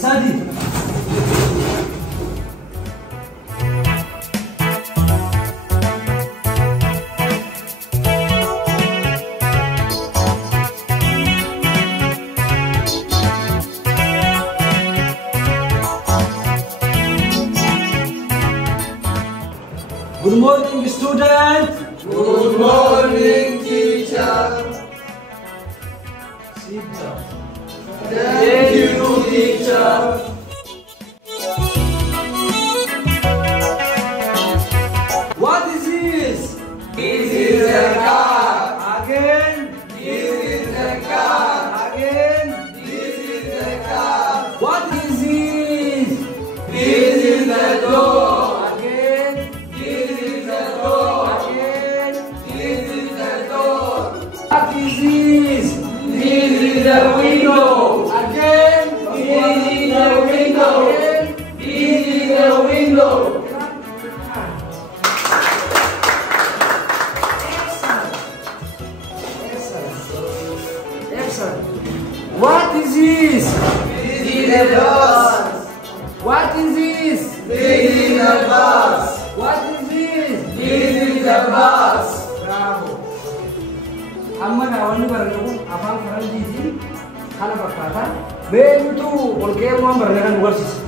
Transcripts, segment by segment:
Sadi. Good morning, student. Good morning, teacher. Sit down. Thank you, teacher. What is this? This is a car. Again. This is a car. Again. This is a car. What is this? This is the door. Again. This is the door. Again. This is the door. What is this? This is the window. Again. This is the window. Again. This is the window. Excellent. What is this? This is the bus. What is this? This is the bus. What is this? This is the bus. Bravo. Amma na wani barnaku afan faranjiji kana bakata be mutu olke mo barnakan warsis.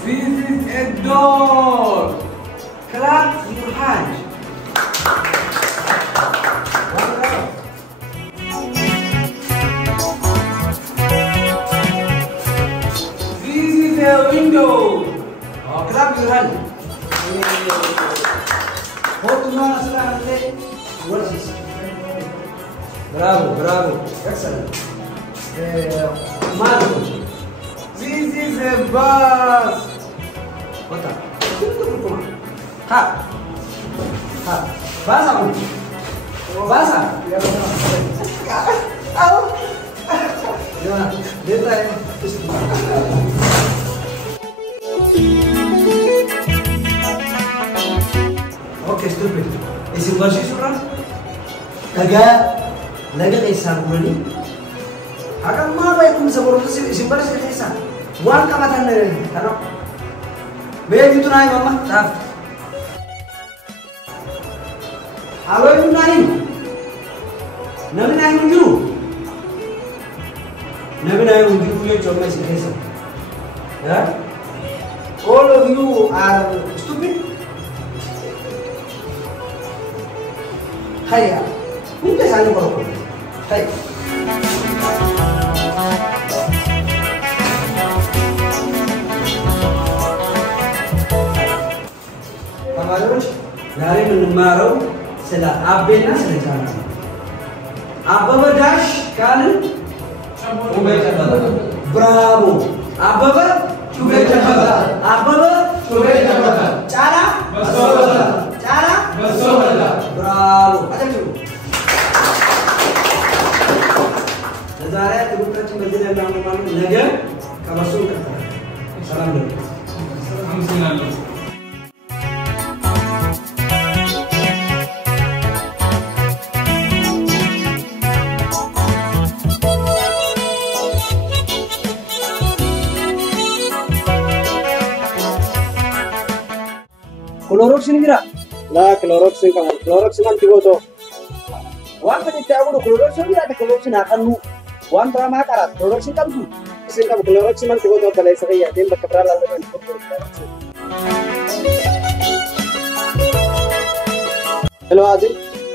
This is a door. Clap your hands. This is a window. Oh, clap your hands. Bravo, bravo. Excellent. Marco. This is a bus. What up? Ha. Ha. Basa mo. Basa. Gimana? Deta ya. Oke, stupid. Isim basis orang. Naga kaisa bulani. Akan apa yang bisa berurus isim basis kaisa? Wan kamatan dari tanok. Begitu naik mama. Taf. Halo ibu naik. Nabi naik unjuru. Nabi naik unjuru yang coba isi kaisa. Ya. All of you are stupid. Hai, mungkin saya baru. Hai. Kemarin dari menemaro sila abena sila jalan. Ababa dash kan? Ubay jabata. Bravo. Ababa ubay jabata. Ababa ubay jabata. Cara? Basobata. Cara? Basobata. Bravo. Ada tu. Nazaraya terbuka masjid yang malam naga kamasuk kata. Salam dulu. Alhamdulillah. Clorox ini kira? La Clorox nanti boto. Wan tadi tahu Clorox ini ada Clorox akan lu. Wan drama karat Clorox ini kamu. Sing kamu Clorox nanti boto balai saya dia berkebral lalu nanti boto. Hello Azim,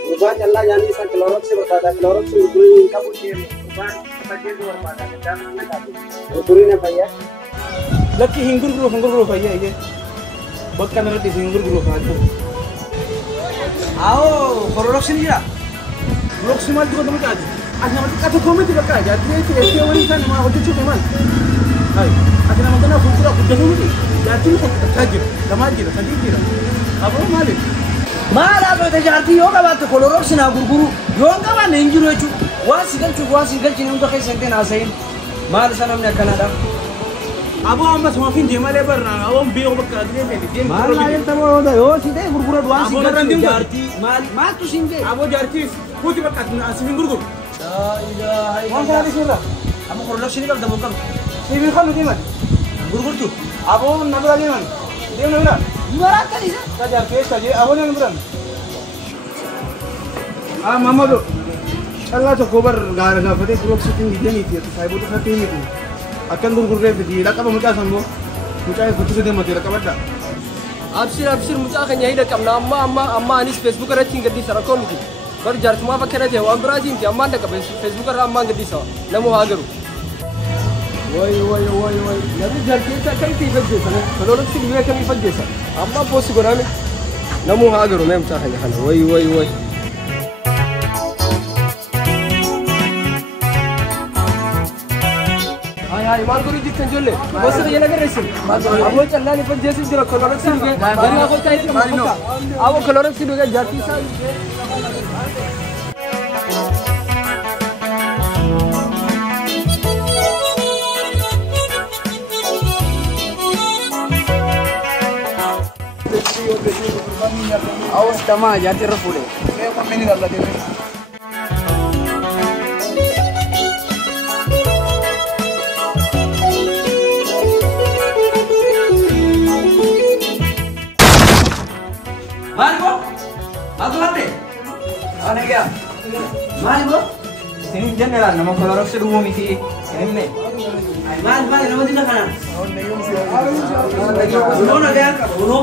Ruban Allah yani sa Clorox berpada Clorox ini kamu dia Ruban pakai dua berpada dan nak aku. Turunnya apa ya? Laki hinggur guru ya ye. Bahkan nanti hinggur guru aku. Ayo, Clorox ini kira? Clorox mal juga teman kaji. Asal mati kata komen tidak kaji. Jadi itu wanita nama waktu itu teman. Hai, asal nama kena fungsi aku dah dulu. Jadi itu kaji. Lama aja, tadi kira. Apa malik? Malah kalau terjadi yoga batu Clorox na guru yoga mana injuru itu. Wasikan cina untuk kesehatan asain. Malah sana nak Kanada. Abu amma semafin jema lebar na awam biyo berkadri ni. Malah yang tahu dah yo sih deh guru dua Abu nanti jarti. Mal tu singge. Abu jartis Kuti bakka asifin gurgur. La ilaha Waan kana disirra. Amma production qabda moo qabda? Sifin kan nuti man. Gurgurtu. Aboo nabira deeman. Deemna bira. Mara kalisa. Kajar keessa jee aboo deemna bira. Mamadu. Allah tokko bar gaara gaafatee production hidhanii saayibota isaatti himiti. Akkan gurgurree fiti laqaba mucaa sango. Mucaa fudhatu deemate laqabadha. Abshir mucaa keenya hidha qabna amma anis Facebook irratti gadhiisa rakkoo miti. Bar jaartumaa bakka irratti waan biraatiin ti ammaan dhaqa Facebook irraa ammaan gadhiisa namu haa garu. Way namni jaarticha akkamitti fajjeessa kaloolatti dhibee akkamii fajjeessa amma poosti godhame namu haa garu mee mucaa keenya kana way. Hai maal godhu jirtan ijoollee gosa biyya nagarreessin aboo callaan ifan jeesin jira koloreksi dhugee gari haa koltaa itti fakka aboo koloreksi dhugee jaartii isaa awas tamaa jaartii irra fuudhe mee kommeni dallatee Malibo? Aku lambe. Ana kya? Malibo? Sini general nama koloreksi dulu misi ini nih Mal, nama dina kana. Uno na dia, uno.